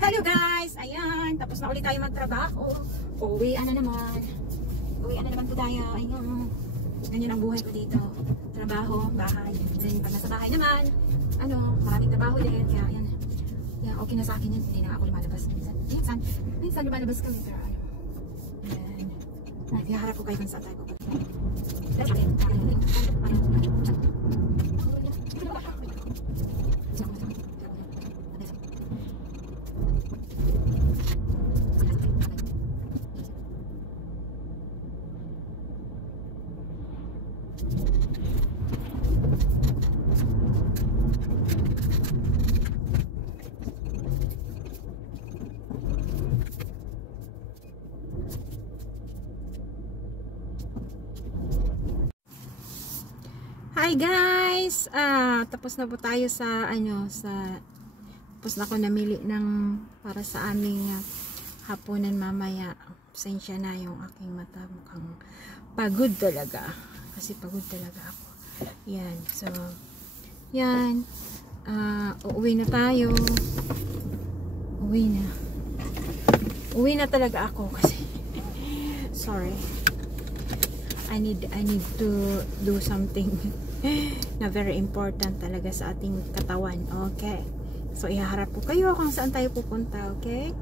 Hello guys! Ayan, tapos na ulit tayo magtrabaho. Uwian na naman. Uwian na naman po tayo. Ayun. Ganyan ang buhay ko dito. Trabaho, bahay. Then pag nasa bahay naman, maraming trabaho din. Kaya ayan. Yeah, okay na sa akin yun. Hindi na ako lumalabas. Minsan lumalabas kami. Pero ayan. Ihaharap ko kayo kung saan tayo pupunta. That's it. Hi guys! Tapos na po tayo sa tapos na ako namili ng para sa aming hapunan mamaya. Pasensya na yung aking mata, mukhang pagod talaga kasi pagod talaga ako. Yan, so yan, uuwi na tayo. Uwi na talaga ako kasi sorry, I need to do something na very important talaga sa ating katawan. Okay, so ihaharap po kayo kung saan tayo pupunta. Okay.